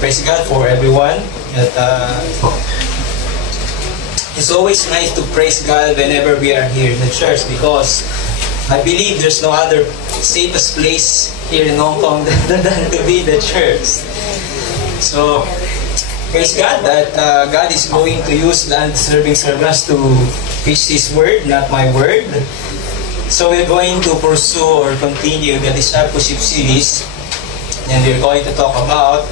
Praise God for everyone. It's always nice to praise God whenever we are here in the church because I believe there's no other safest place here in Hong Kong than to be the church. So, praise God that God is going to use the undeserving servants to preach His word, not my word. So we're going to pursue or continue the discipleship series, and we're going to talk about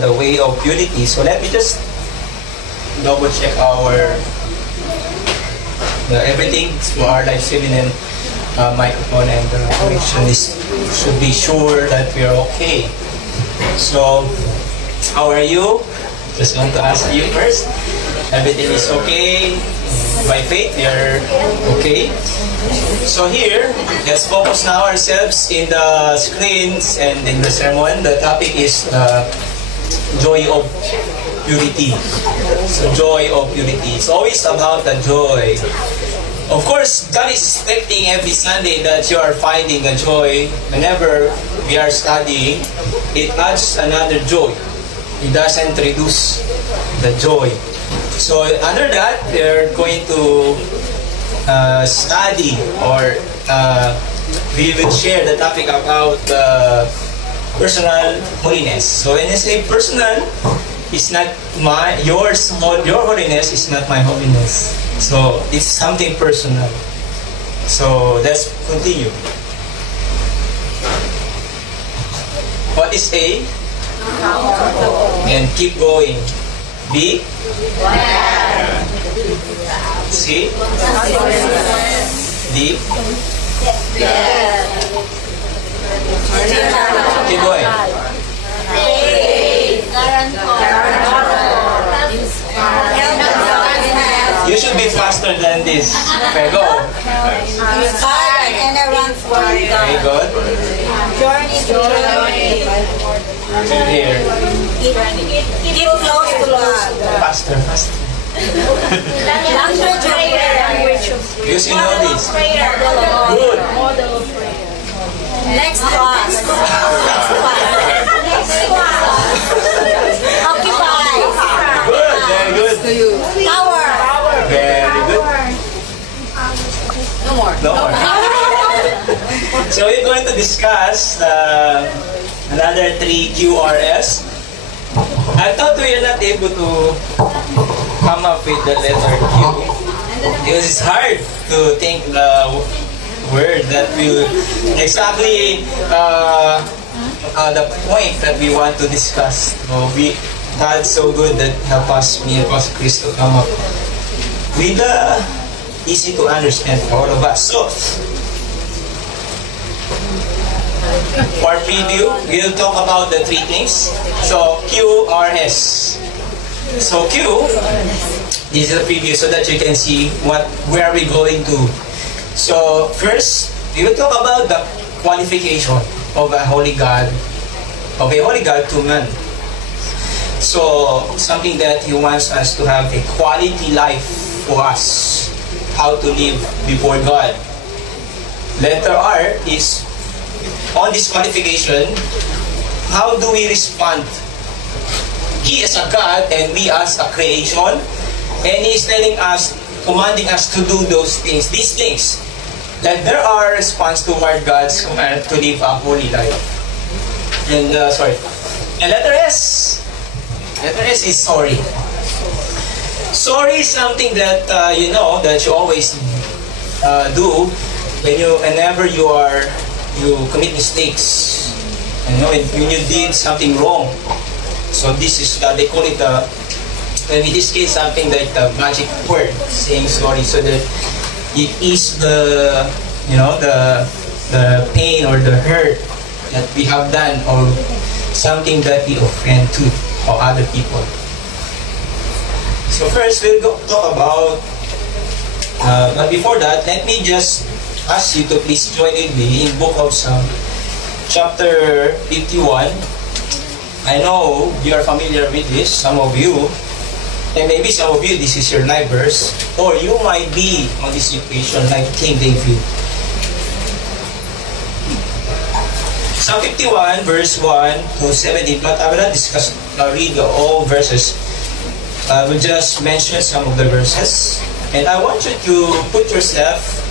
the way of purity. So let me just double check everything for our live streaming and microphone and connection should be sure that we are okay. So, how are you? Just want to ask you first. Everything is okay? By faith, we are okay. So here, let's focus now ourselves in the screens and in the sermon. The topic is joy of purity. So joy of purity. It's always about the joy. Of course, God is expecting every Sunday that you are finding a joy. Whenever we are studying, it adds another joy. It doesn't reduce the joy. So under that, we're going to study or we will share the topic about personal holiness. So when I say personal, it's not yours. Your holiness is not my holiness. So it's something personal. So let's continue. What is A? And keep going. B? C? D? Keep going. You should be faster than this. Okay, go. Very good. Here. Keep close to God. Faster. Using all this. Good. Next class. Occupy. Good. Very good. Tower. Very good. No more. No more. So we're going to discuss another 3 QRS. I thought we are not able to come up with the letter Q because it's hard to think the word that will exactly the point that we want to discuss. So God's so good that help us, me and Pastor Chris, to come up with easy to understand for all of us. So, for preview, we'll talk about the 3 things. So, QRS. So, Q, this is a preview so that you can see where we're going to. So, first, we will talk about the qualification of a holy God to man. So, something that He wants us to have a quality life for us. How to live before God. Letter R is on this qualification, how do we respond? He is a God and we as a creation, and He is telling us, commanding us to do those things, these things. That there are response toward God's command to live a holy life. And letter S. Letter S is sorry. Sorry is something that that you always do whenever you commit mistakes. When you did something wrong. So this is they call it and in this case something like the magic word, saying sorry, so that it is the pain or the hurt that we have done or something that we offend to or other people. So first we'll talk about but before that, let me just ask you to please join with me in Book of Psalm chapter 51. I know you are familiar with this, some of you, and maybe some of you this is your life verse, or you might be on this situation like King David. Psalm 51 verse 1 to 17, but I will not discuss read all verses. I will just mention some of the verses. And I want you to put yourself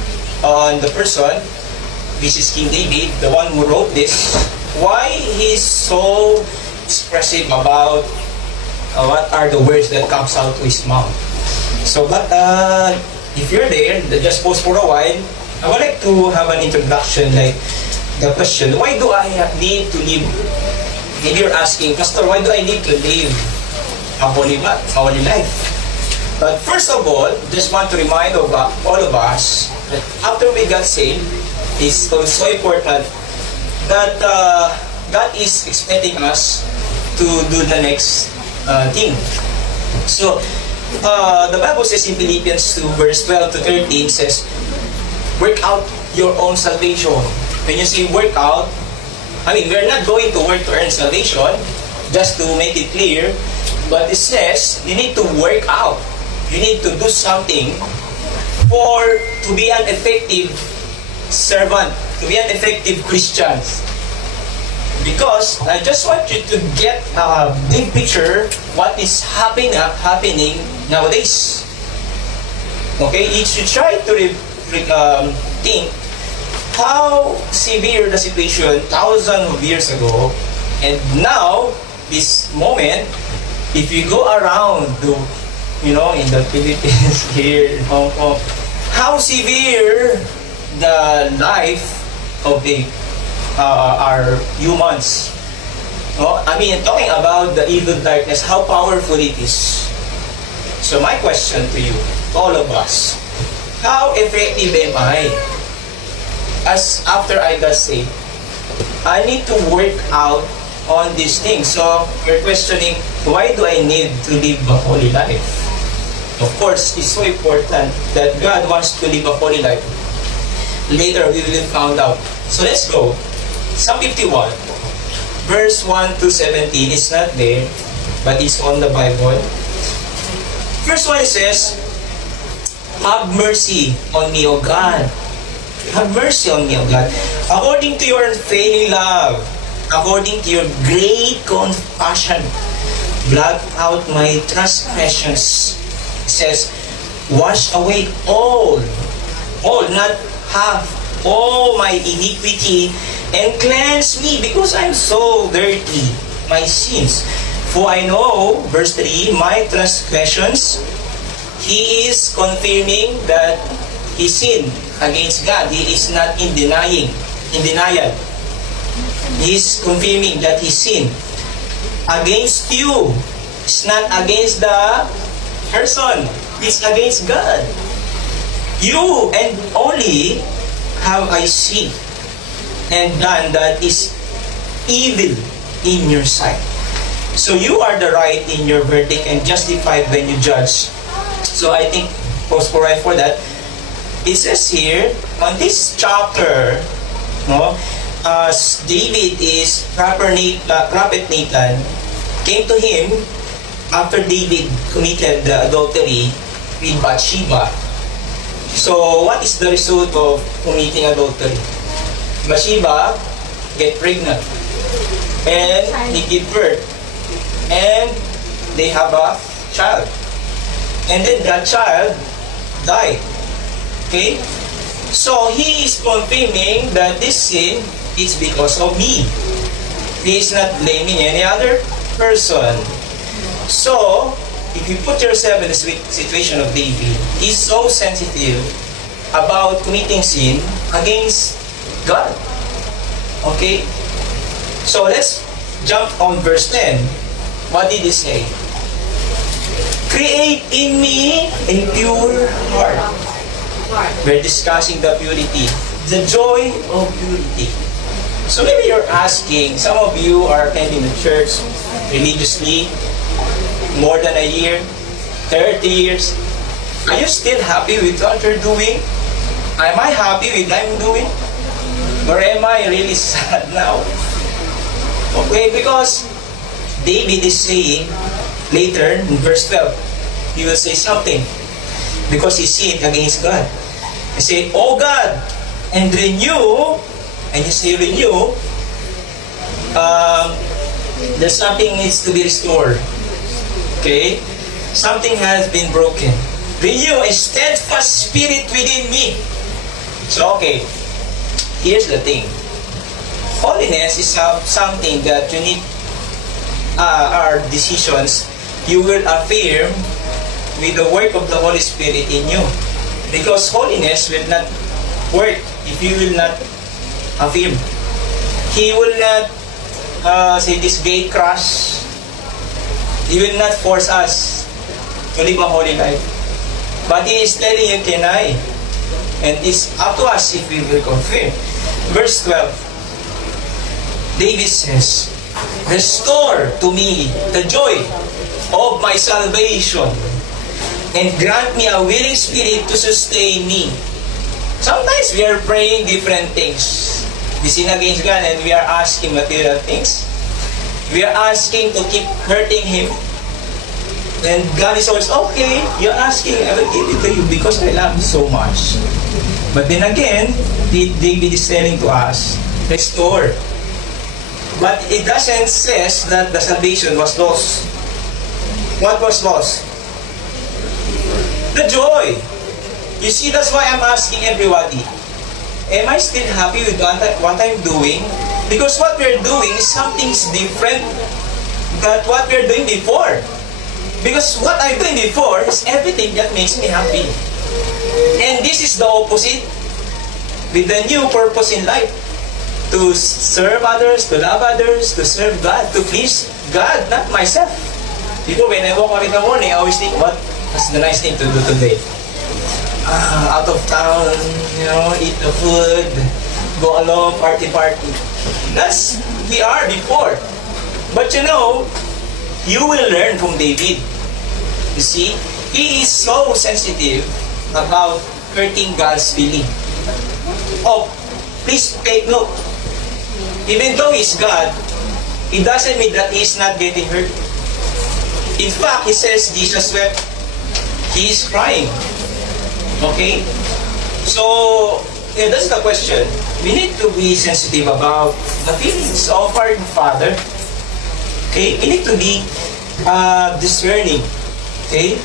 on the person. This is King David, the one who wrote this. Why he's so expressive about what are the words that comes out to his mouth. So, but if you're there, just pause for a while. I would like to have an introduction, like the question, why do I need to live? Maybe you're asking, Pastor, why do I need to live a holy life? But first of all, just want to remind of all of us that after we got saved, it's so important that God is expecting us to do the next thing. So, the Bible says in Philippians 2 verse 12 to 13 says, work out your own salvation. When you say work out, I mean, we're not going to work to earn salvation, just to make it clear, but it says you need to work out. You need to do something to be an effective servant, to be an effective Christian. Because I just want you to get a big picture what is happening nowadays. Okay, you should try to think how severe the situation thousands of years ago, and now this moment. If you go around in the Philippines, here in Hong Kong, how severe the life of our humans. I mean, talking about the evil darkness, how powerful it is. So my question to you, all of us, how effective am I? As after I got saved, I need to work out on these things. So you're questioning, why do I need to live a holy life? Of course, it's so important that God wants to live a holy life. Later, we will find out. So let's go. Psalm 51, verse 1 to 17 is not there, but it's on the Bible. First one says, have mercy on me, O God. Have mercy on me, O God. According to your unfailing love, according to your great compassion, blot out my transgressions. It says, wash away all, not half, all my iniquity, and cleanse me, because I'm so dirty, my sins. For I know, verse 3, my transgressions. He is confirming that he sinned against God. He is not in denial. He is confirming that he sinned against you. It's not against the person. It's against God. You and only have I sinned and done that is evil in your sight. So you are the right in your verdict and justified when you judge. So I think, pause for that. It says here, on this chapter, David is prophet Nathan came to him after David committed the adultery with Bathsheba. So what is the result of committing adultery? Bathsheba get pregnant and he give birth and they have a child, and then that child died. Okay? So he is confirming that this sin is because of me. He is not blaming any other person. So, if you put yourself in the situation of David, he's so sensitive about committing sin against God. Okay? So let's jump on verse 10. What did he say? Create in me a pure heart. We're discussing the purity, the joy of purity. So maybe you're asking, some of you are attending the church religiously more than a year, 30 years. Are you still happy with what you're doing? Am I happy with what I'm doing? Or am I really sad now? Okay, because David is saying later in verse 12, he will say something because he sinned against God. He said, "Oh God, and renew," and you say renew, There's something needs to be restored. Okay? Something has been broken. Renew a steadfast spirit within me. So, okay. Here's the thing. Holiness is something that you need our decisions. You will affirm with the work of the Holy Spirit in you. Because holiness will not work if you will not affirm. He will not say this gate crash. He will not force us to live a holy life. But He is telling you, can I? And it's up to us if we will confirm. Verse 12. David says, restore to me the joy of my salvation and grant me a willing spirit to sustain me. Sometimes we are praying different things. We sin against God and we are asking material things. We are asking to keep hurting Him. And God is always, okay, you're asking, I will give it to you because I love you so much. But then again, David is telling to us, restore. But it doesn't says that the salvation was lost. What was lost? The joy. You see, that's why I'm asking everybody, am I still happy with what I'm doing? Because what we're doing is something's different than what we're doing before. Because what I'm doing before is everything that makes me happy. And this is the opposite with the new purpose in life. To serve others, to love others, to serve God, to please God, not myself. Before, when I woke up in the morning, I always think, what's the nice thing to do today? Out of town, eat the food, go along, party. That's we are before. But you will learn from David. You see, he is so sensitive about hurting God's feeling. Oh, please take note. Even though he's God, it doesn't mean that he's not getting hurt. In fact, he says Jesus wept. He is crying. Okay? So, that's the question. We need to be sensitive about the feelings of our Father. Okay? We need to be discerning. Okay?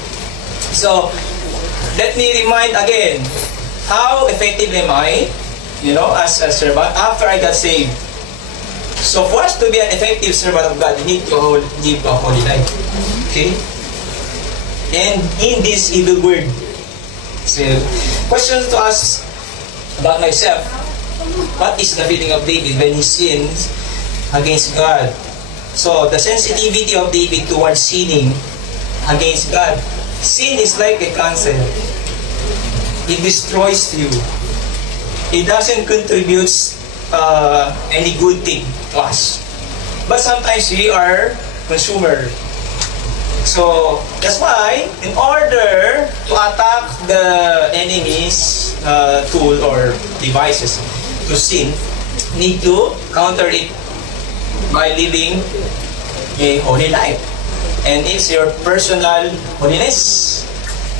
So, let me remind again, how effective am I, as a servant after I got saved? So for us to be an effective servant of God, we need to live a holy life. Okay? And in this evil world, so questions to ask about myself. What is the feeling of David when he sins against God? So the sensitivity of David towards sinning against God. Sin is like a cancer. It destroys you. It doesn't contribute any good thing to us. But sometimes we are consumer. So that's why, in order to attack the enemy's tool or devices to sin, need to counter it by living a holy life. And it's your personal holiness.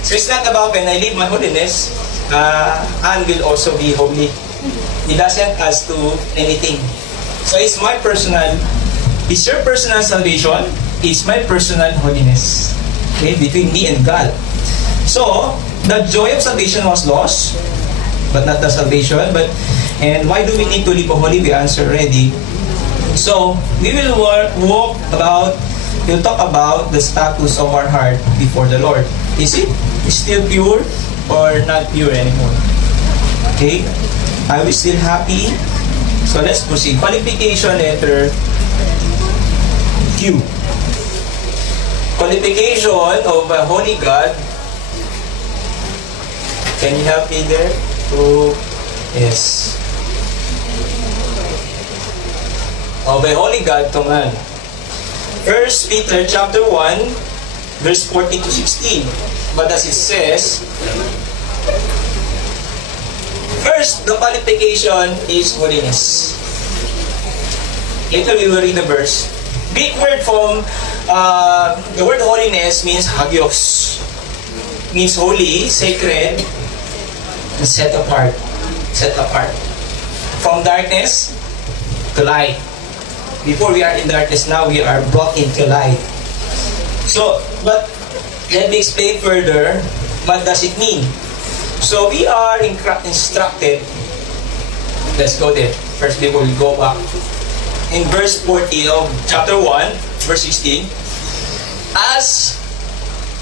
So it's not about when I live my holiness, Anne will also be holy. It doesn't ask to anything. So it's your personal salvation, it's my personal holiness. Okay, between me and God. So, the joy of salvation was lost, but not the salvation. And why do we need to live holy? We answered already. So, we will we'll talk about the status of our heart before the Lord. Is it still pure or not pure anymore? Okay? Are we still happy? So let's proceed. Qualification letter Q. Qualification of a holy God. Can you help me there? Oh, yes. Of a holy God, tungan. 1 Peter chapter 1, verse 14 to 16. But as it says, first, the qualification is holiness. Later we will read the verse. Greek word from the word holiness means hagios. Means holy, sacred, and set apart. Set apart. From darkness to light. Before we are in darkness, now we are brought into light. So, but let me explain further, what does it mean? So we are instructed, let's go there. First, we will go back. In verse 14 of chapter 1, verse 16, as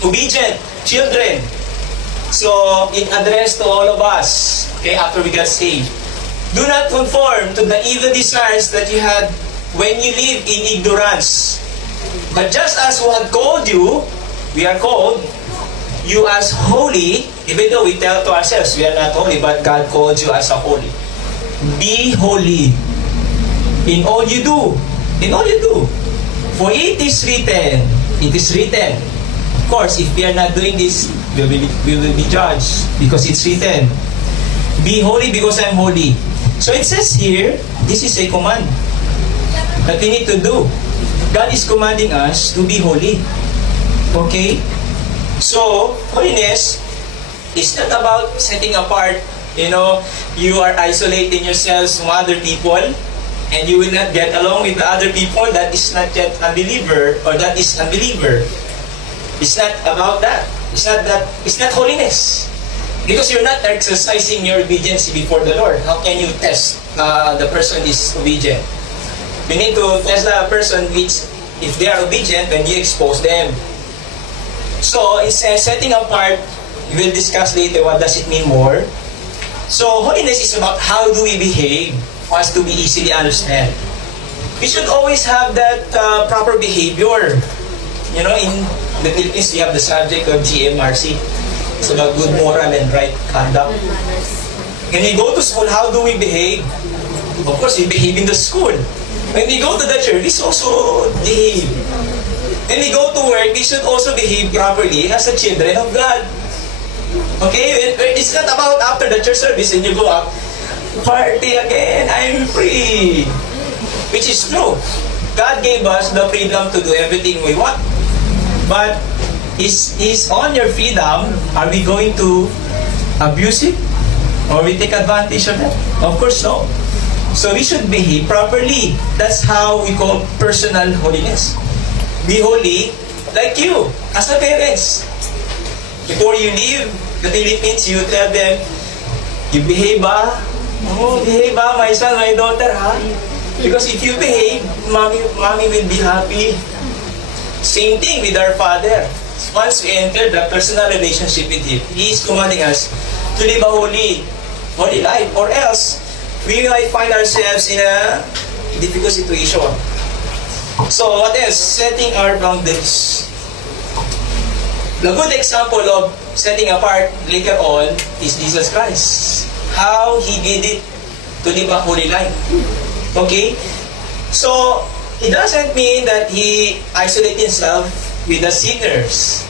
obedient children. So, it addressed to all of us, okay, after we got saved. Do not conform to the evil desires that you had when you live in ignorance. But just as who had called you, we are called, you as holy, even though we tell to ourselves we are not holy, but God called you as a holy. Be holy in all you do. In all you do. For it is written, of course, if we are not doing this, we will be judged because it's written. Be holy because I'm holy. So it says here, this is a command that we need to do. God is commanding us to be holy. Okay? So, holiness is not about setting apart. You are isolating yourselves from other people and you will not get along with the other people that is not yet unbeliever or that is unbeliever. It's not about that. It's not holiness. Because you're not exercising your obedience before the Lord. How can you test the person is obedient? You need to test the person which, if they are obedient, then you expose them. So, it's setting apart. We will discuss later what does it mean more. So, holiness is about how do we behave for us to be easily understand. We should always have that proper behavior. In the Philippines, we have the subject of GMRC. It's about good moral and right conduct. When we go to school, how do we behave? Of course, we behave in the school. When we go to the church, we should also behave. When we go to work, we should also behave properly as the children of God. Okay? It's not about after the church service and you go up, party again, I'm free. Which is true. God gave us the freedom to do everything we want. But is on your freedom, are we going to abuse it? Or we take advantage of that? Of course, no. So we should behave properly. That's how we call personal holiness. Be holy like you, as a parents. Before you leave the Philippines, you tell them, you behave ba? Oh, behave ba, my son, my daughter, ha? Because if you behave, mommy will be happy. Same thing with our Father. Once we enter the personal relationship with Him, He is commanding us to live a holy life, or else we might find ourselves in a difficult situation. So what else? Setting our boundaries. The good example of setting apart later on is Jesus Christ. How He did it to live a holy life. Okay? So, it doesn't mean that He isolated Himself with the sinners.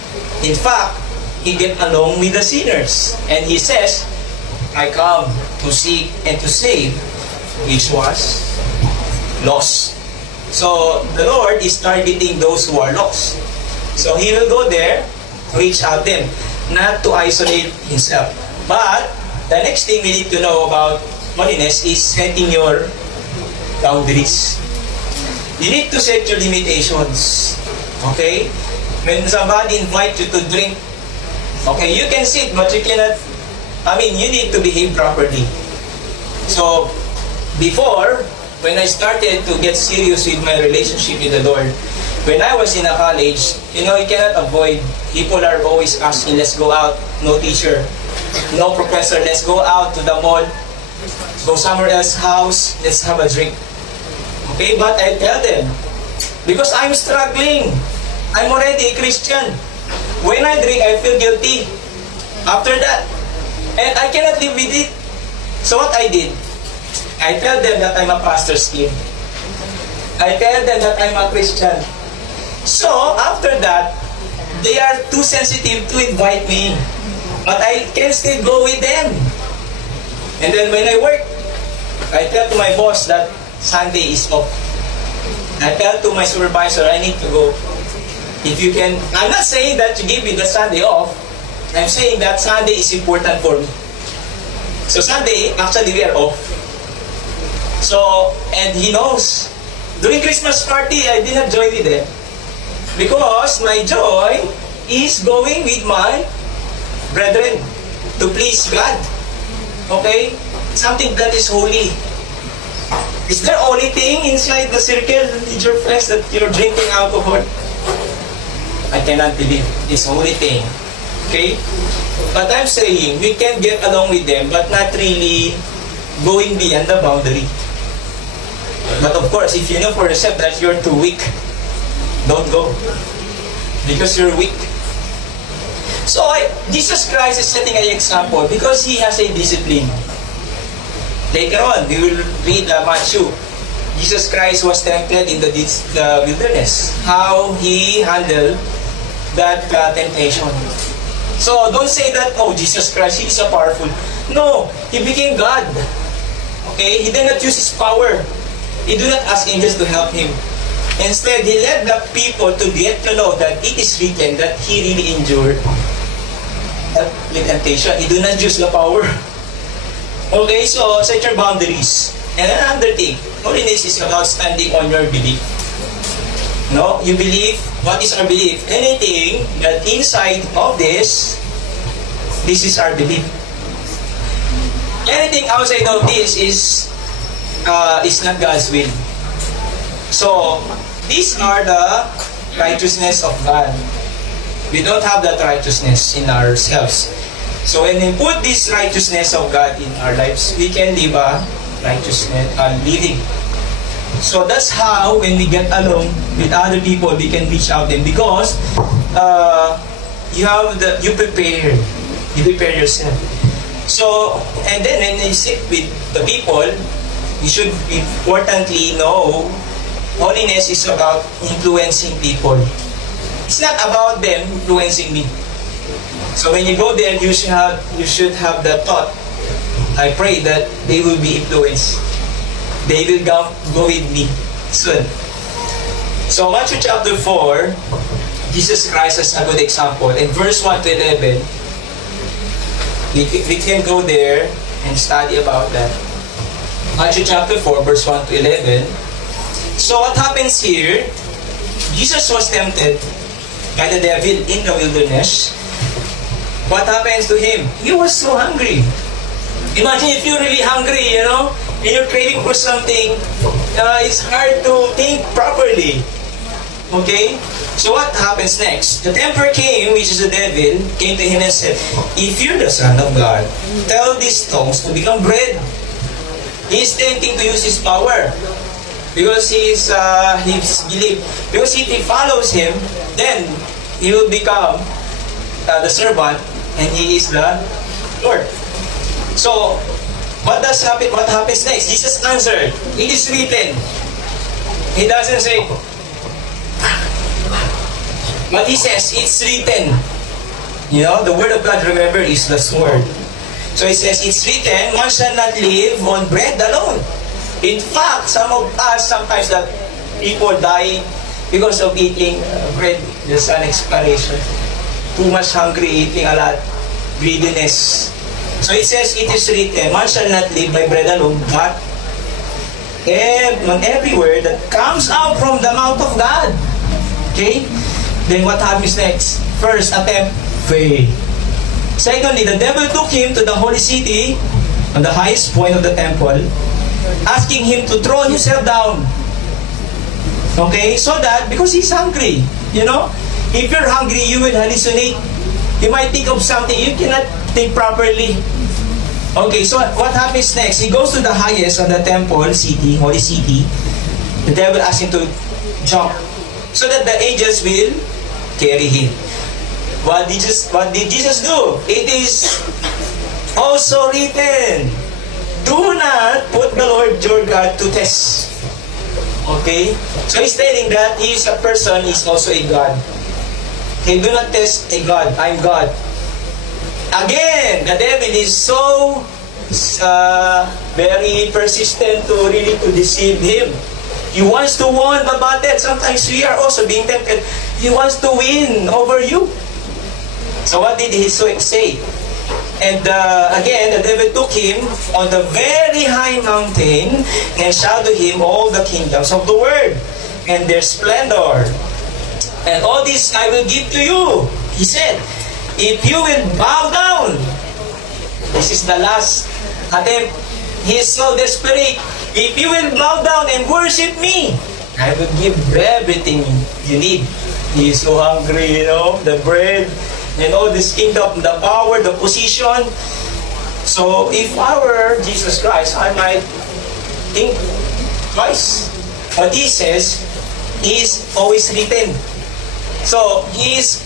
In fact, He get along with the sinners. And He says, I come to seek and to save which was lost. So, the Lord is targeting those who are lost. So, He will go there to reach out them, not to isolate Himself. But, the next thing we need to know about holiness is setting your boundaries. You need to set your limitations. Okay? When somebody invites you to drink, okay, you can sit, but you cannot, you need to behave properly. So, before, when I started to get serious with my relationship with the Lord, when I was in a college, you cannot avoid, people are always asking, let's go out, no teacher, no professor, let's go out to the mall, go somewhere else's house, let's have a drink. Okay, but I tell them, because I'm struggling, I'm already a Christian. When I drink, I feel guilty after that. And I cannot live with it. So what I did, I tell them that I'm a pastor's kid. I tell them that I'm a Christian. So, after that, they are too sensitive to invite me. But I can still go with them. And then when I work, I tell to my boss that Sunday is off. I tell to my supervisor, I need to go. If you can, I'm not saying that you give me the Sunday off. I'm saying that Sunday is important for me. So Sunday, actually we are off. So, and he knows. During Christmas party, I did not join with them. Because my joy is going with my brethren to please God. Okay? Something that is holy. Is there only thing inside the circle with your friends that you're drinking alcohol? I cannot believe this holy thing. Okay? But I'm saying, we can get along with them, but not really going beyond the boundary. But of course, if you know for yourself that you're too weak, don't go. Because you're weak. So, Jesus Christ is setting an example because He has a discipline. Later on, we will read Matthew. Jesus Christ was tempted in the wilderness. How He handled that temptation. So, don't say that, oh, Jesus Christ, He is so powerful. No, He became God. Okay? He did not use His power. He did not ask angels to help Him. Instead, He led the people to get to know that it is written that He really endured the temptation. He did not use the power. Okay, so set your boundaries. And another thing, holiness is about standing on your belief. No, you believe. What is our belief? Anything that inside of this is our belief. Anything outside of this is not God's will. So, these are the righteousness of God. We don't have that righteousness in ourselves. So when we put this righteousness of God in our lives, we can live a righteousness living. So that's how when we get along with other people, we can reach out them because you prepare yourself. So and then when you sit with the people, you should importantly know holiness is about influencing people. It's not about them influencing me. So when you go there, you should have the thought. I pray that they will be influenced. They will go with me soon. So Matthew chapter 4, Jesus Christ is a good example. In verse 1 to 11, we can go there and study about that. Matthew chapter 4, verse 1 to 11. So what happens here? Jesus was tempted by the devil in the wilderness. What happens to him? He was so hungry. Imagine if you're really hungry, and you're craving for something, it's hard to think properly. Okay? So what happens next? The tempter came, which is the devil, came to him and said, if you're the Son of God, tell these stones to become bread. He's tempting to use his power. Because he's believed. Because if he follows him, then he will become the servant, and he is the Lord. So, what happens next? Jesus answered, it is written. He doesn't say, but he says, it's written. The word of God, remember, is the sword. So he says, it's written, man shall not live on bread alone. In fact, some of us, sometimes that people die because of eating bread. There's an explanation. Too much hungry, eating a lot, greediness. So it says, it is written, man shall not live by bread alone, but on every word that comes out from the mouth of God. Okay? Then what happens next? First attempt, faith. Secondly, the devil took him to the holy city, on the highest point of the temple, asking him to throw himself down. Okay? So that, because he's hungry, if you're hungry, you will hallucinate. You might think of something, you cannot think properly. Okay, so what happens next? He goes to the highest of the temple city, holy city. The devil asks him to jump so that the angels will carry him. What did Jesus do? It is also written, do not put the Lord your God to test. Okay? So he's telling that he is a person, he is also a God. Okay, do not test a God. I'm God. Again, the devil is so very persistent to deceive him. He wants to win the battle. Sometimes we are also being tempted. He wants to win over you. So what did he say? And again, the devil took him on the very high mountain and showed him all the kingdoms of the world and their splendor. And all this I will give to you, he said, if you will bow down. This is the last attempt. He is so desperate. If you will bow down and worship me, I will give everything you need. He is so hungry, the bread, and all this kingdom, the power, the position. So if I were Jesus Christ, I might think twice. But he says, he's always written. So he's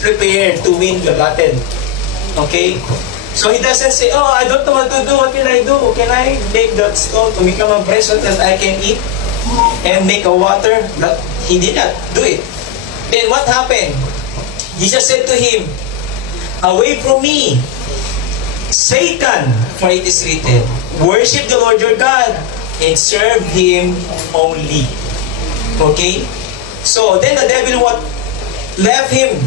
prepared to win the battle. Okay? So he doesn't say, oh, I don't know what to do. What can I do? Can I make that stone to become a bread so that I can eat and make a water? But he did not do it. Then what happened? Jesus said to him, away from me, Satan, for it is written, worship the Lord your God and serve Him only. Okay? So then the devil left him.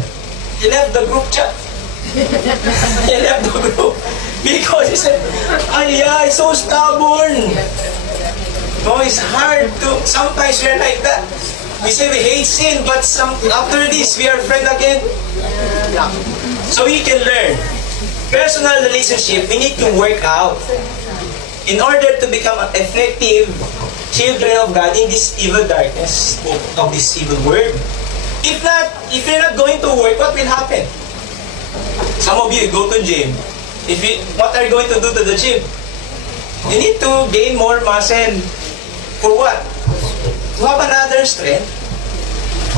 He left the group chat. He left the group because he said, yeah, it's so stubborn. No, it's hard to, sometimes we're like that. We say we hate sin, but after this, we are friends again. Yeah. So we can learn. Personal relationship, we need to work out in order to become an effective children of God in this evil darkness of this evil world. If you're not going to work, what will happen? Some of you go to gym. What are you going to do to the gym? You need to gain more muscle. For what? To have another strength.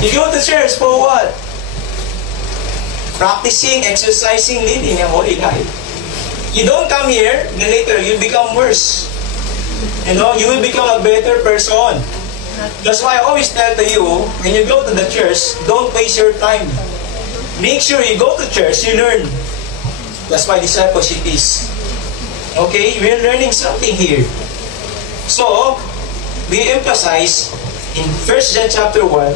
You go to church for what? Practicing, exercising, living a holy life. You don't come here, then later you become worse. You will become a better person. That's why I always tell to you, when you go to the church, don't waste your time. Make sure you go to church, you learn. That's why discipleship is. Okay, we're learning something here. So, we emphasize in 1 John chapter 1,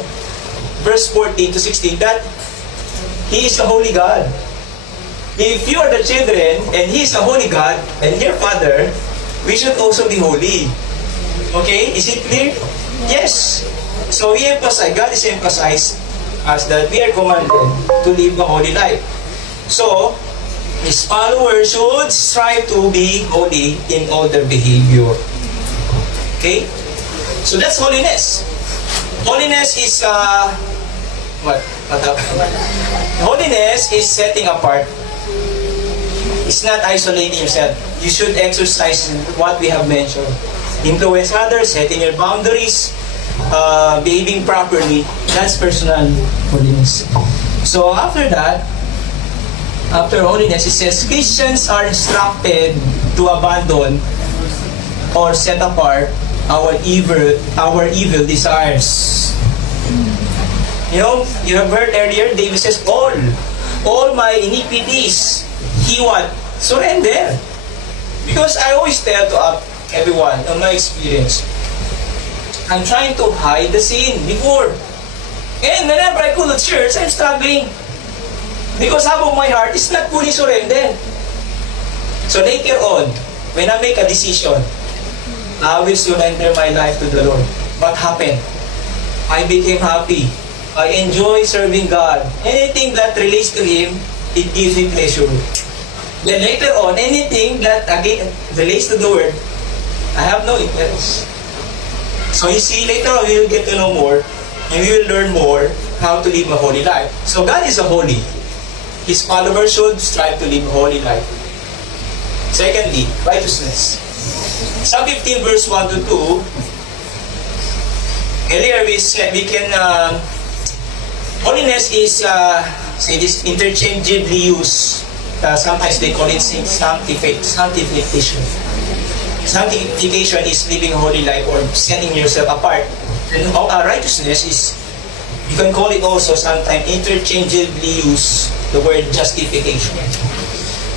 verse 14 to 16, that He is the holy God. If you are the children, and He is the holy God, and your Father, we should also be holy. Okay? Is it clear? Yes. So we emphasize, God is emphasized as that we are commanded to live a holy life. So, His followers should strive to be holy in all their behavior. Okay? So that's holiness. Holiness is, what happened? Holiness is setting apart. It's not isolating yourself. You should exercise what we have mentioned. Influence others, setting your boundaries, behaving properly. That's personal holiness. So after that, after holiness, it says Christians are instructed to abandon or set apart our evil desires. You have heard earlier, David says, all my iniquities, he what? Surrender. Because I always tell to everyone, on my experience, I'm trying to hide the sin before. And whenever I go to church, I'm struggling. Because half of my heart is not fully surrendered. So later on, when I make a decision, I will surrender my life to the Lord. What happened? I became happy. I enjoy serving God. Anything that relates to Him, it gives me pleasure. Then later on, anything that again relates to the Word, I have no interest. So you see, later on we will get to know more, and we will learn more how to live a holy life. So God is a holy. His followers should strive to live a holy life. Secondly, righteousness. Psalm 15 verse 1 to 2. Earlier we said holiness is interchangeably used. Sometimes they call it sanctification. Sanctification is living a holy life or setting yourself apart. And righteousness is, you can call it also sometimes interchangeably used the word justification.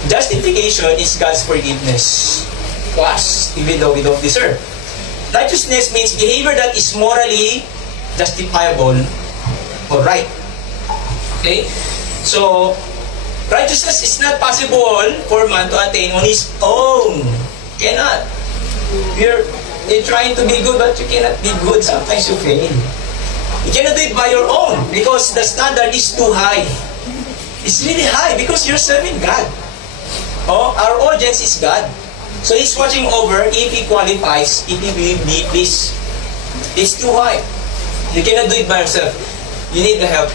Justification is God's forgiveness to us, even though we don't deserve. Righteousness means behavior that is morally justifiable or right. Okay? So, Righteousness is not possible for man to attain on his own. Cannot. You're trying to be good, but you cannot be good. Sometimes you fail. You cannot do it by your own because the standard is too high. It's really high because you're serving God. Oh, our audience is God. So He's watching over if He qualifies, if He will be pleased. It's too high. You cannot do it by yourself. You need the help.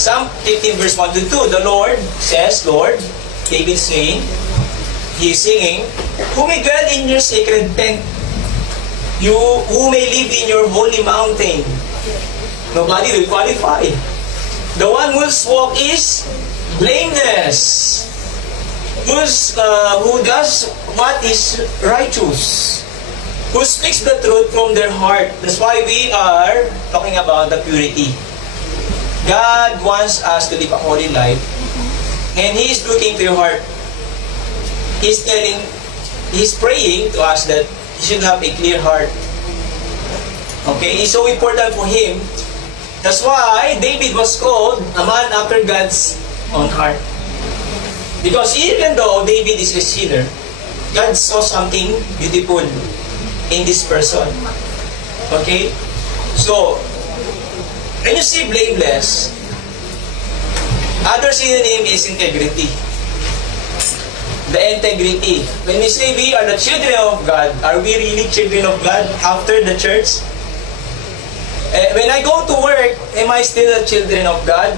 Psalm 15 verse 1 to 2, the Lord says, Lord, David saying, he is singing, who may dwell in your sacred tent? You who may live in your holy mountain? Nobody will qualify. The one whose walk is blameless. Who does what is righteous. Who speaks the truth from their heart. That's why we are talking about the purity. God wants us to live a holy life. And He is looking to your heart. He's praying to us that you should have a clear heart. Okay? It's so important for Him. That's why David was called a man after God's own heart. Because even though David is a sinner, God saw something beautiful in this person. Okay? So, when you say blameless, other synonym is integrity. The integrity. When we say we are the children of God, are we really children of God after the church? When I go to work, am I still a children of God?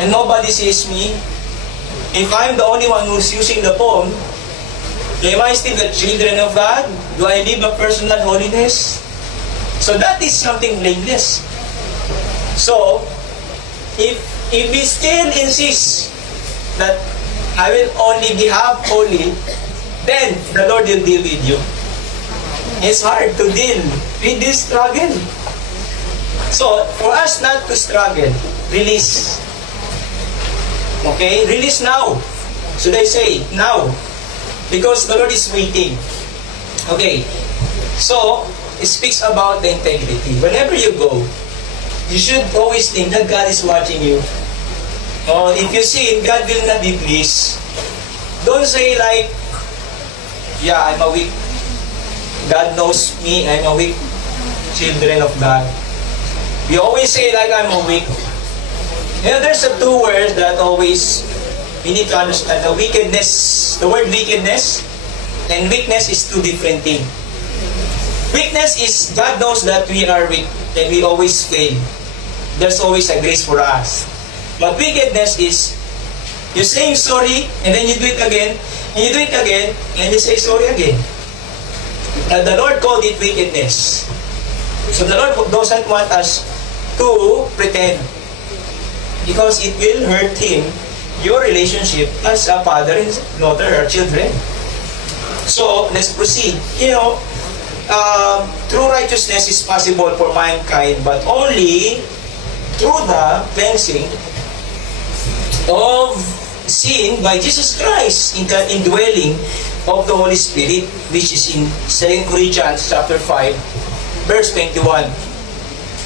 And nobody sees me? If I'm the only one who's using the phone, am I still the children of God? Do I live a personal holiness? So that is something blameless. So, if we still insist that I will only be half holy, then the Lord will deal with you. It's hard to deal with this struggle. So, for us not to struggle, release. Okay? Release now. Should I say, now? Because the Lord is waiting. Okay. So, it speaks about the integrity. Whenever you go, you should always think that God is watching you. If you sin, God will not be pleased. Don't say like, yeah, I'm a weak. God knows me, I'm a weak children of God. You always say like, I'm a weak. You know, there's a two words that always we need to understand. The wickedness, the word wickedness and weakness is two different things. Weakness is God knows that we are weak and we always fail. There's always a grace for us. But wickedness is you saying sorry and then you do it again and you do it again and you say sorry again. And the Lord called it wickedness. So the Lord doesn't want us to pretend because it will hurt Him, your relationship as a father and daughter or children. So let's proceed. You know, true righteousness is possible for mankind but only through the cleansing of sin by Jesus Christ in the indwelling of the Holy Spirit, which is in 2 Corinthians chapter 5, verse 21.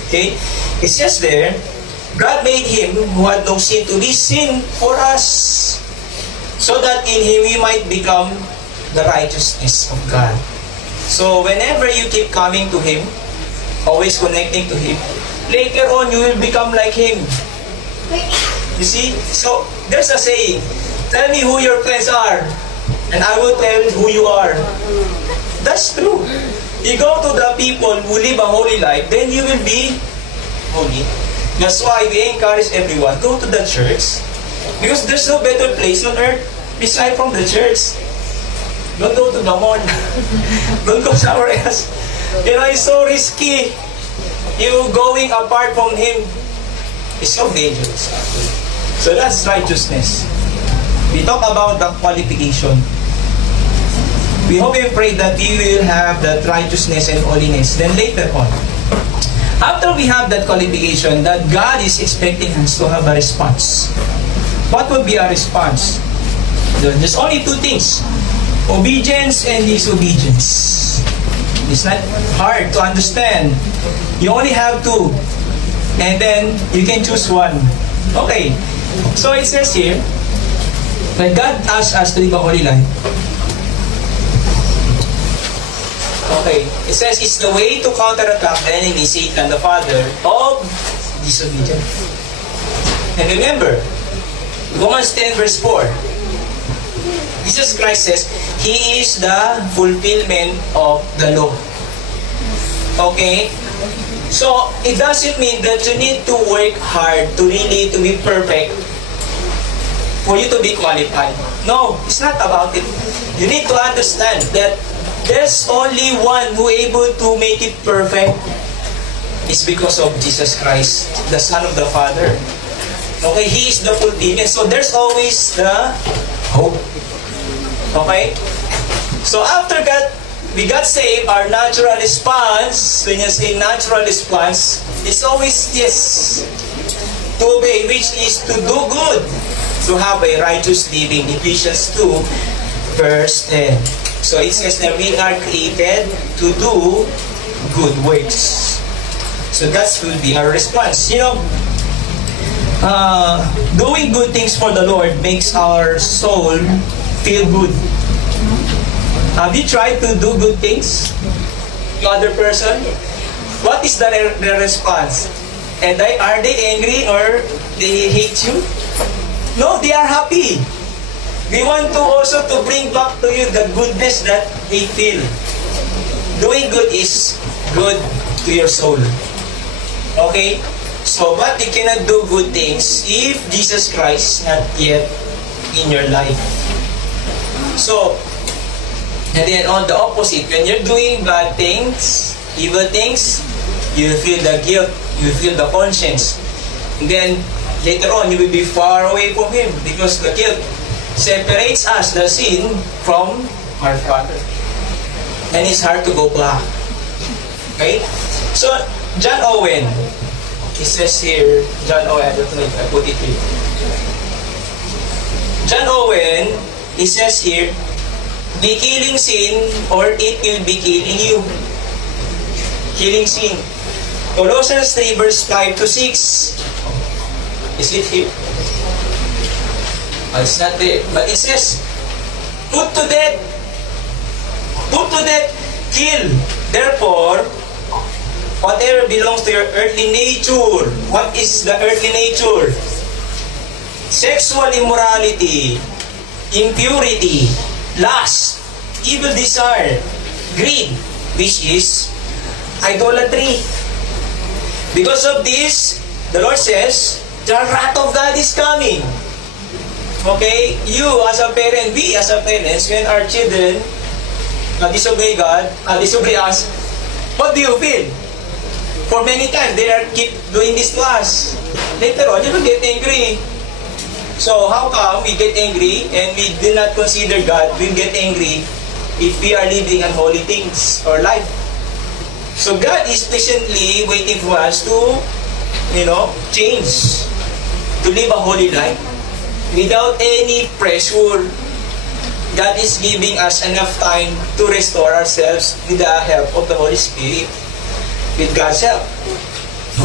Okay? It says there, God made Him who had no sin to be sin for us, so that in Him we might become the righteousness of God. So whenever you keep coming to Him, always connecting to Him, later on you will become like Him. You see? So, there's a saying, tell me who your friends are, and I will tell who you are. That's true. You go to the people who live a holy life, then you will be holy. That's why we encourage everyone, go to the church, because there's no better place on earth beside from the church. Don't go to the mall. Don't go somewhere else. You know, it's so risky. You going apart from Him. It's so dangerous. So that's righteousness. We talk about the qualification. We hope and pray that we will have that righteousness and holiness. Then later on, after we have that qualification, that God is expecting us to have a response. What will be our response? There's only two things. Obedience and disobedience. It's not hard to understand. You only have two. And then you can choose one. Okay. So it says here, When God asks us to live a holy life, okay, it says it's the way to counterattack the enemy, Satan, the father of disobedience. And remember, Romans 10 verse 4, Jesus Christ says, He is the fulfillment of the law. Okay? So, it doesn't mean that you need to work hard to really to be perfect for you to be qualified. No, it's not about it. You need to understand that there's only one who able to make it perfect. It's because of Jesus Christ, the Son of the Father. Okay, He is the fulfillment. So there's always the hope. Okay? So after that, we got saved, our natural response, when you say natural response, it's always yes, to obey, which is to do good, to have a righteous living. Ephesians 2, verse 10. So it says that we are created to do good works. So that will be our response. You know, doing good things for the Lord makes our soul feel good. Have you tried to do good things to other person? What is the response? And are they angry or they hate you? No, they are happy. We want to also to bring back to you the goodness that they feel. Doing good is good to your soul. Okay? So, but you cannot do good things if Jesus Christ is not yet in your life. So, and then on the opposite, when you're doing bad things, evil things, you feel the guilt, you feel the conscience. And then later on, you will be far away from Him because the guilt separates us, the sin, from our Father. And it's hard to go back. Okay? So, John Owen, he says here, John Owen, I don't know if I put it here. John Owen, he says here, be killing sin or it will be killing you. Killing sin. Colossians 3 verse 5 to 6. Is it here? Oh, it's not there. But it says, put to death, kill. Therefore, whatever belongs to your earthly nature. What is the earthly nature? Sexual immorality, impurity, lust, evil desire, greed, which is idolatry. Because of this, the Lord says, the wrath of God is coming. Okay? You as a parent, we as a parents, when our children disobey God, disobey us, what do you feel? For many times, they are keep doing this to us. Later on, you will get angry. So, how come we get angry and we do not consider God? We get angry if we are living unholy things or life. So, God is patiently waiting for us to, change, to live a holy life without any pressure. God is giving us enough time to restore ourselves with the help of the Holy Spirit, with God's help.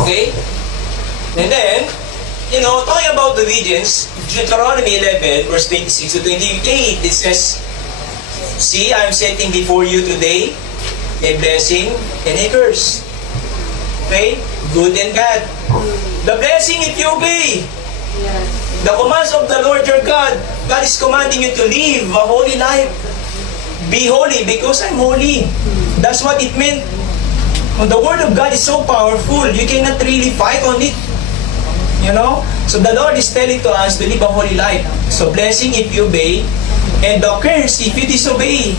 Okay? And then, talking about obedience, Deuteronomy 11, verse 26 to 28, it says, see, I am setting before you today a blessing and a curse. Okay? Good and bad. The blessing if you obey. The commands of the Lord your God. God is commanding you to live a holy life. Be holy because I'm holy. That's what it meant. The Word of God is so powerful, you cannot really fight on it. So the Lord is telling to us to live a holy life. So blessing if you obey, and the curse if you disobey.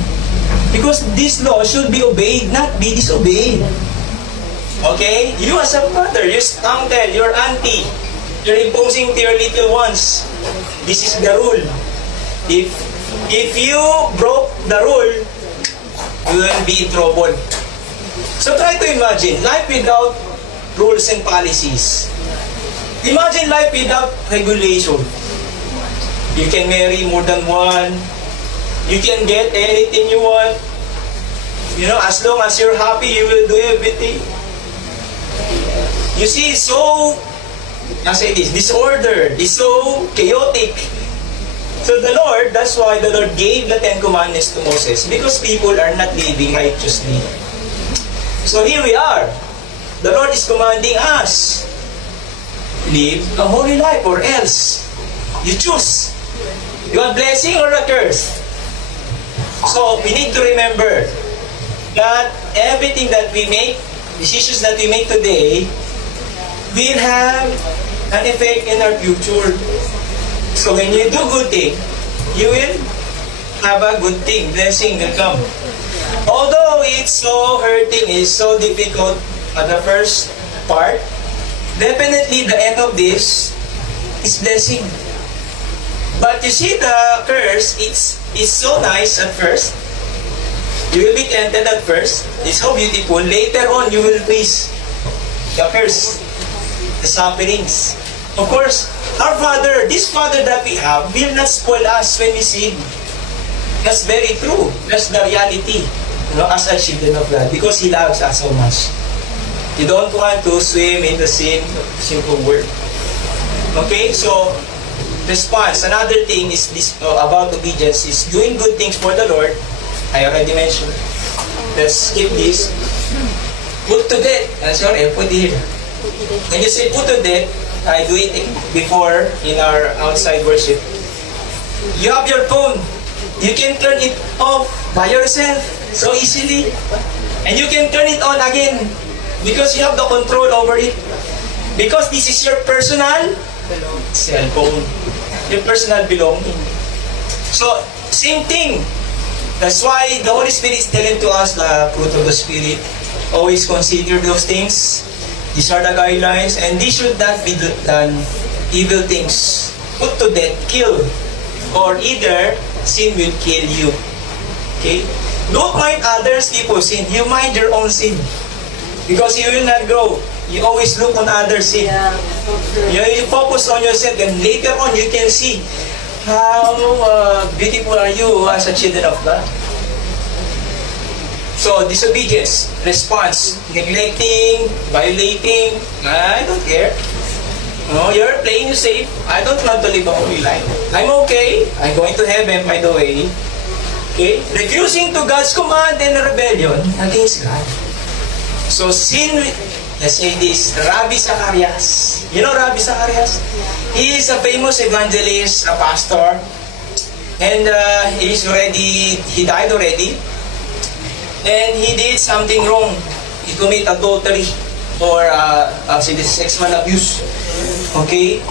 Because this law should be obeyed, not be disobeyed. Okay? You as a mother, your uncle, your auntie, you're imposing to your little ones. This is the rule. If you broke the rule, you will be in trouble. So try to imagine life without rules and policies. Imagine life without regulation. You can marry more than one. You can get anything you want. As long as you're happy, you will do everything. You see, it's so, disorder, it's so chaotic. So the Lord, that's why the Lord gave the Ten Commandments to Moses, because people are not living righteously. So here we are. The Lord is commanding us, live a holy life, or else you choose. You want blessing or a curse? So we need to remember that everything that we make, decisions that we make today, will have an effect in our future. So when you do good thing, you will have a good thing, blessing will come. Although it's so hurting, it's so difficult at the first part, definitely the end of this is blessing. But you see the curse, it's so nice at first. You will be tempted at first. It's so beautiful. Later on, you will face the curse, the sufferings. Of course, our Father, this Father that we have, will not spoil us when we sin. That's very true. That's the reality. As a children of God, because He loves us so much. You don't want to swim in the sin, simple word. Okay, so response. Another thing is this about obedience is doing good things for the Lord. I already mentioned. Let's skip this. Put to death. Sorry, I put here. When you say put to death, I do it before in our outside worship. You have your phone. You can turn it off by yourself so easily. And you can turn it on again because you have the control over it. Because this is your personal cell phone. Your personal belonging. So, same thing. That's why the Holy Spirit is telling to us the fruit of the Spirit. Always consider those things. These are the guidelines, and these should not be done evil things. Put to death, kill. Or either sin will kill you. Okay? Don't mind others people's sin. You mind your own sin. Because you will not grow. You always look on others' sin. You focus on yourself, and later on you can see how beautiful are you as a children of God. So, disobedience, response, neglecting, violating, I don't care. No, you're playing safe. I don't want to live a holy life. I'm okay. I'm going to heaven, by the way. Okay? Refusing to God's command and rebellion against God. So, sin, let's say this, Rabbi Zacharias. You know Rabbi Zacharias? He is a famous evangelist, a pastor. And he died already. And he did something wrong. He committed adultery or sexual abuse. Okay?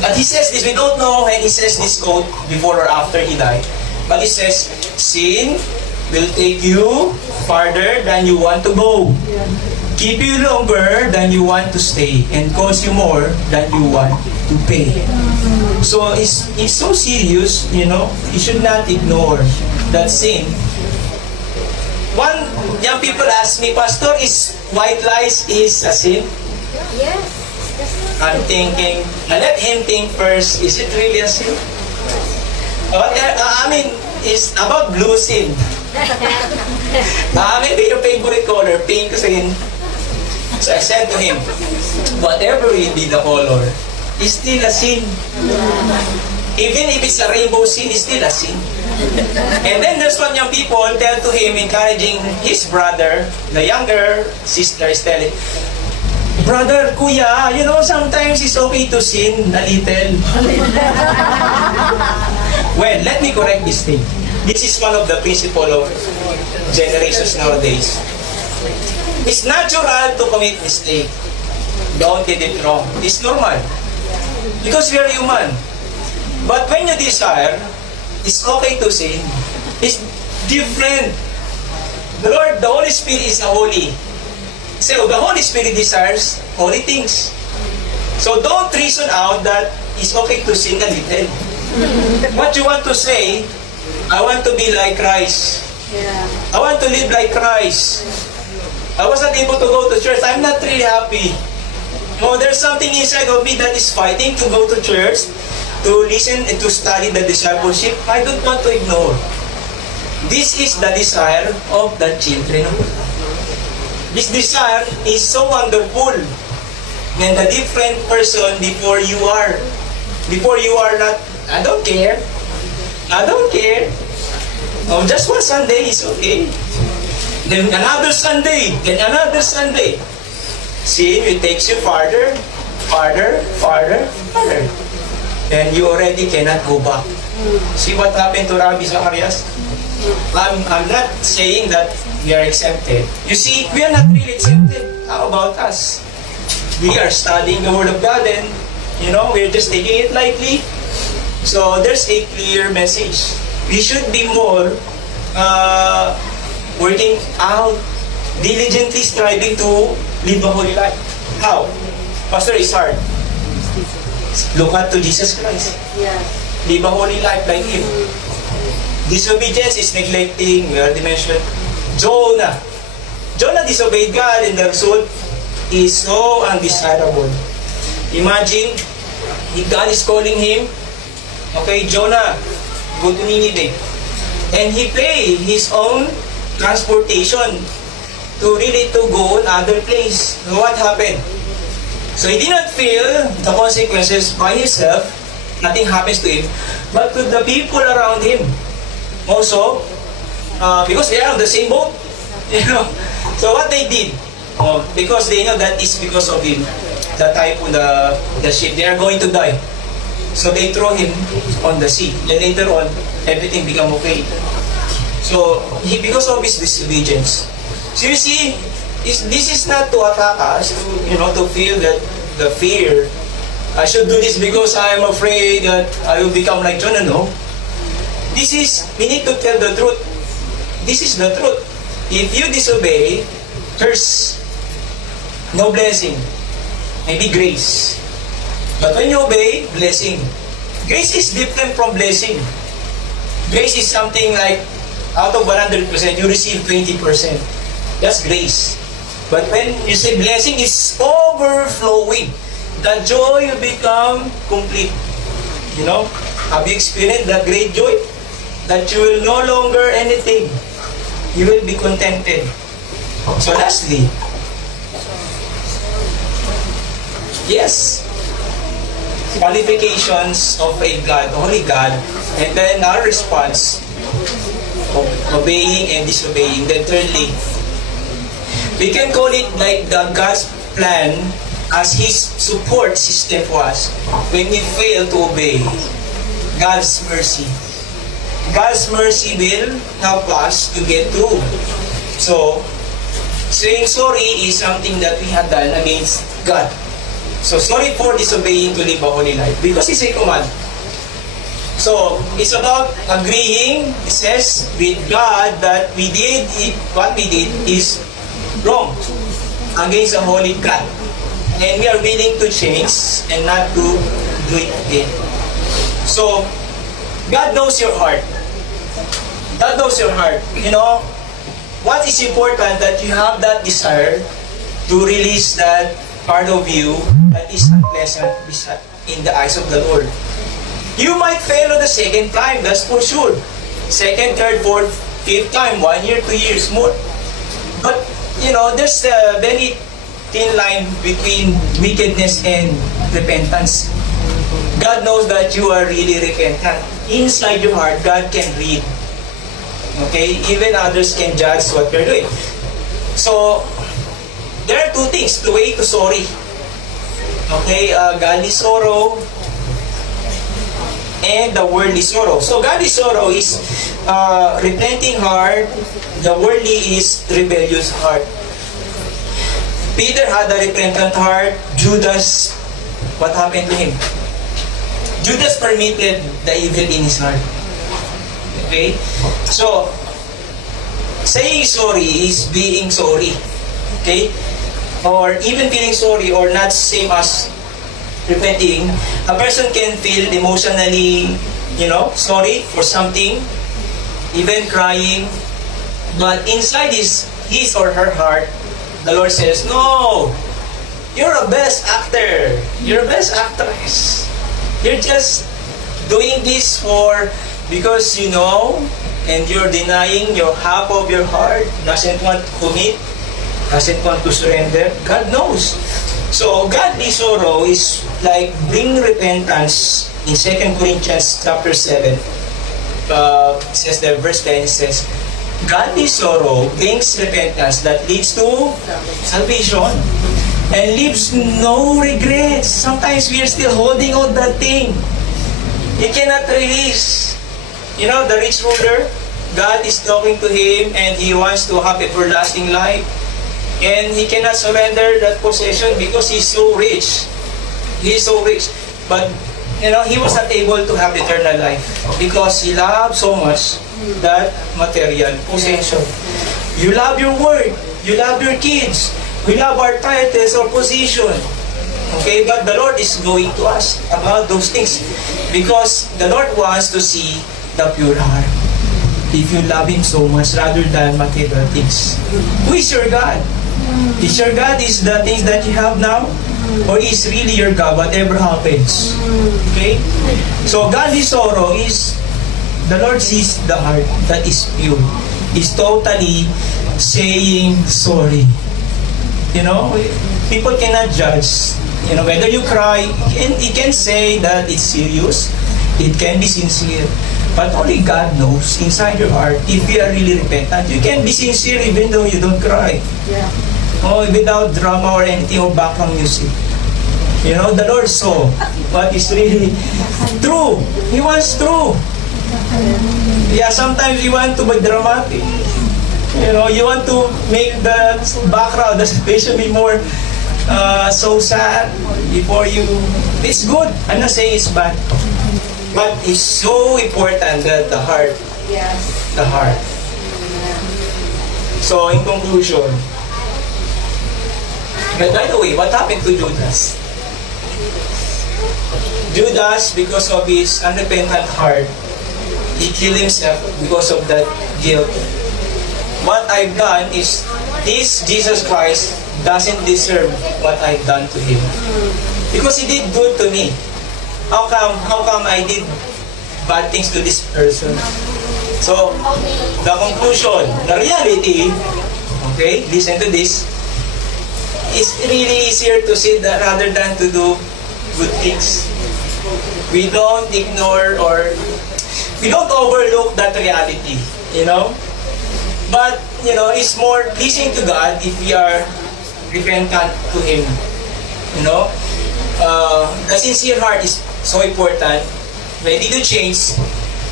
But he says this, we don't know when he says this quote before or after he died. But he says, sin will take you farther than you want to go. Keep you longer than you want to stay. And cost you more than you want to pay. So it's so serious, you should not ignore that sin. One young people ask me, Pastor, is white lies is a sin? Yes. I'm thinking, let him think first, is it really a sin? It's about blue sin. Maybe your favorite color, pink sin. So I said to him, whatever will be the color, is still a sin. Even if it's a rainbow sin, it's still a sin. And then there's one young people tell to him, encouraging his brother, the younger sister is telling, Brother, Kuya, sometimes it's okay to sin a little. Well, let me correct this thing. This is one of the principles of generations nowadays. It's natural to commit mistake. Don't get it wrong. It's normal. Because we are human. But when you desire, it's okay to sin. It's different. The Holy Spirit is holy. So the Holy Spirit desires holy things. So don't reason out that it's okay to sin a little. What you want to say, I want to be like Christ. I want to live like Christ. I was not able to go to church. I'm not really happy. No, there's something inside of me that is fighting to go to church, to listen and to study the discipleship. I don't want to ignore. This is the desire of the children of God. This desire is so wonderful. And the different person before you are not I don't care. I don't care. Oh, just one Sunday is okay. Then another Sunday, then another Sunday. See, it takes you farther, farther, farther, farther. And you already cannot go back. See what happened to Rabbi Zacharias? I'm not saying that we are exempted. You see, we are not really exempted. How about us? We are studying the Word of God and, we're just taking it lightly. So there's a clear message. We should be more working out, diligently striving to live a holy life. How? Pastor, it's hard. Look at to Jesus Christ. Live a holy life like Him. Disobedience is neglecting, we already mentioned. Jonah disobeyed God and the result is so undesirable. Imagine, if God is calling him, okay, Jonah, go to Nineveh. And he paid his own transportation to really to go another place. So what happened? So he did not feel the consequences by himself. Nothing happens to him. But to the people around him. Also, because they are on the same boat. So what they did, because they know that is because of him, the typhoon, the ship, they are going to die. So they throw him on the sea. And later on, everything become okay. So, because of his disobedience. So you see, this is not to attack us, to feel that the fear, I should do this because I am afraid that I will become like Jonah. No. We need to tell the truth. This is the truth. If you disobey, there's no blessing. Maybe grace. But when you obey, blessing. Grace is different from blessing. Grace is something like, out of 100%, you receive 20%. That's grace. But when you say blessing, it's overflowing. The joy will become complete. Have you experienced that great joy? That you will no longer anything. You will be contented. So lastly, yes, qualifications of a God, holy God, and then our response of obeying and disobeying. Then thirdly, we can call it like the God's plan as His support system for us when we fail to obey. God's mercy. God's mercy will help us to get through. So, saying sorry is something that we have done against God. So, sorry for disobeying to live a holy life because it's a command. So, it's about agreeing, it says, with God that what we did is wrong against a holy God. And we are willing to change and not to do it again. So, God knows your heart. God knows your heart. What is important that you have that desire to release that part of you that is unpleasant in the eyes of the Lord. You might fail on the second time, that's for sure. Second, third, fourth, fifth time, 1 year, 2 years more. But, there's a very thin line between wickedness and repentance. God knows that you are really repentant. Inside your heart, God can read. Okay? Even others can judge what you're doing. So, there are two things, the way to sorry. Okay? Godly sorrow and the worldly sorrow. So, godly sorrow is repenting heart. The worldly is rebellious heart. Peter had a repentant heart. Judas, what happened to him? Judas permitted the evil in his heart. Okay? So, saying sorry is being sorry. Okay? Or even feeling sorry or not same as repenting. A person can feel emotionally, sorry for something, even crying. But inside his or her heart, the Lord says, no, you're a best actor. You're a best actress. You're just doing this because you know, and you're denying your half of your heart, doesn't want to commit, doesn't want to surrender. God knows. So, godly sorrow is like bring repentance. In 2 Corinthians chapter 7, says there, verse 10 says, godly sorrow brings repentance that leads to salvation and leaves no regrets. Sometimes we are still holding on that thing. You cannot release. You know, the rich ruler, God is talking to him and he wants to have everlasting life. And he cannot surrender that possession because he's so rich. He's so rich. But, you know, he was not able to have eternal life because he loved so much that material possession. You love your work. You love your kids. We love our titles or position. Okay, but the Lord is going to us about those things because the Lord wants to see the pure heart. If you love Him so much rather than material things. Who is your God? Is your God is the things that you have now? Or is really your God, whatever happens? Okay? So godly sorrow is, the Lord sees the heart that is pure. Is totally saying sorry. You know, people cannot judge. You know, whether you cry, you can say that it's serious. It can be sincere. But only God knows inside your heart if you are really repentant. You can be sincere even though you don't cry. Yeah. Oh, without drama or anything or background music. You know, the Lord saw what is really true. He wants true. Yeah, sometimes you want to be dramatic. You know, you want to make the background, the situation be more so sad before you. It's good. I'm not saying it's bad. But it's so important that the heart, Yes. the heart. So, in conclusion, but by the way, what happened to Judas? Judas, because of his unrepentant heart, he killed himself because of that guilt. What I've done is, this Jesus Christ doesn't deserve what I've done to him. Because he did good to me. How come I did bad things to this person? So, the conclusion, the reality, okay, listen to this, it's really easier to say that rather than to do good things. We don't ignore or we don't overlook that reality, you know. But, you know, it's more pleasing to God if we are repentant to Him, you know. The sincere heart is so important. Ready to change,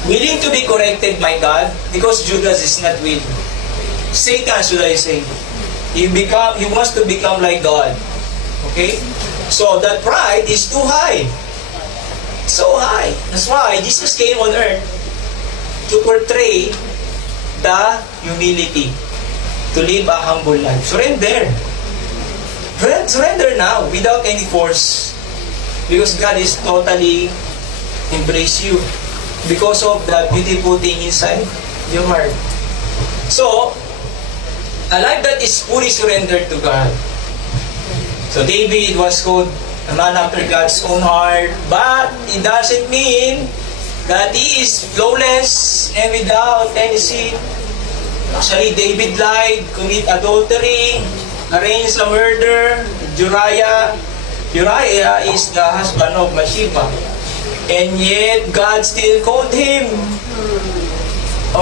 willing to be corrected by God, because Judas is not willing. Satan, should I say. He wants to become like God. Okay? So that pride is too high. So high. That's why Jesus came on earth to portray the humility, to live a humble life. Surrender. Surrender now without any force. Because God is totally embrace you because of that beautiful thing inside your heart. So, a life that is fully surrendered to God. So David was called a man after God's own heart, but it doesn't mean that he is flawless and without any sin. Actually, David lied, commit adultery, arranged a murder. Uriah is the husband of Bathsheba. And yet, God still called him.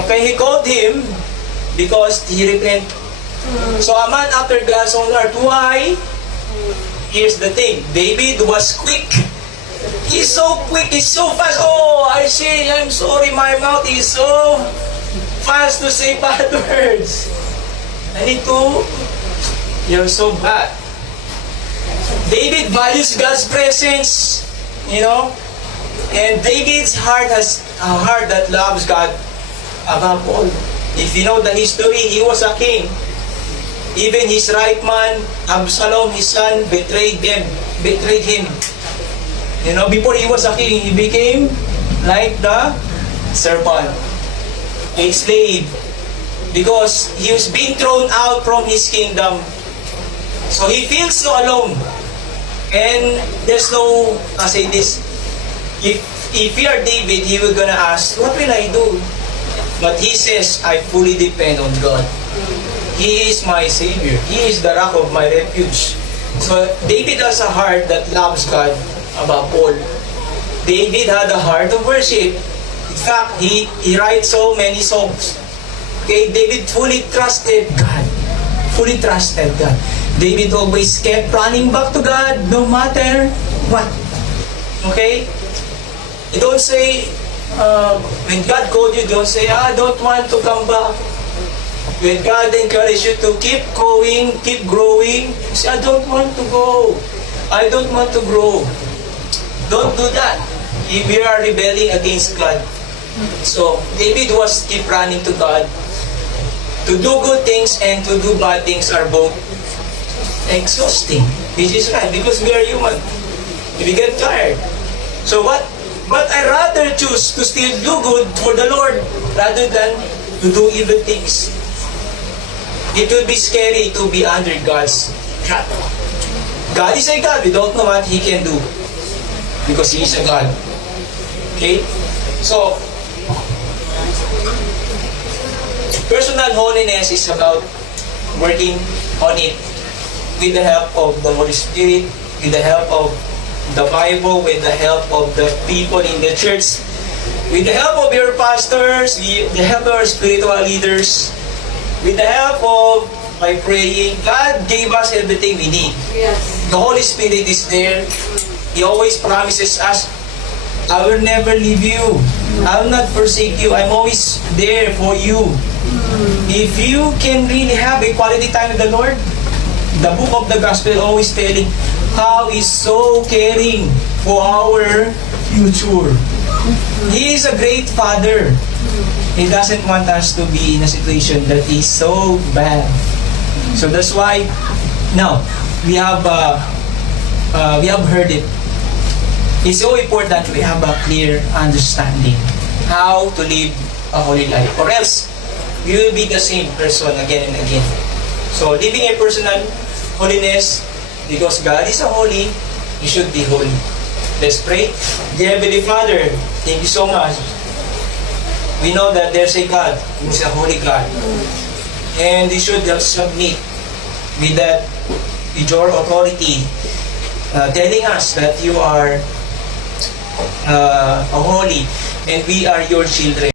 Okay, He called him because he repented. So, a man after God's own heart. Why? Here's the thing. David was quick. He's so quick. He's so fast. Oh, I say, I'm sorry. My mouth is so fast to say bad words. I need to. You're so bad. David values God's presence. You know? And David's heart has a heart that loves God above all. If you know the history, he was a king. Even his right man, Absalom, his son, betrayed him. You know, before he was a king, he became like the serpent, a slave, because he was being thrown out from his kingdom. So he feels so alone. And there's no, I say this, if you are David, he will gonna ask, what will I do? But he says, I fully depend on God. He is my Savior. He is the rock of my refuge. So David has a heart that loves God above all. David had a heart of worship. In fact, he writes so many songs. Okay, David fully trusted God. Fully trusted God. David always kept running back to God no matter what. Okay? You don't say, when God called you, don't say, I don't want to come back. When God encourages you to keep going, keep growing, you say, I don't want to go. I don't want to grow. Don't do that. If we are rebelling against God. So, David was keep running to God. To do good things and to do bad things are both exhausting. This is right, because we are human. We get tired. So what? But I rather choose to still do good for the Lord rather than to do evil things. It will be scary to be under God's wrath. God is a God. We don't know what He can do because He is a God. Okay? So, personal holiness is about working on it with the help of the Holy Spirit, with the help of the Bible, with the help of the people in the church, with the help of your pastors, with the help of our spiritual leaders, with the help of by praying. God gave us everything we need. Yes. The Holy Spirit is there. He always promises us, I will never leave you. I will not forsake you. I'm always there for you. If you can really have a quality time with the Lord, the book of the gospel always telling how He's so caring for our future. He is a great Father. He doesn't want us to be in a situation that is so bad. So that's why now we have heard it. It's so important we have a clear understanding how to live a holy life, or else we will be the same person again and again. So living a personal holiness, because God is a holy, you should be holy. Let's pray. Dear Heavenly Father, thank you so much. We know that there's a God who is a holy God, and we should submit with that, with your authority, telling us that you are holy and we are your children.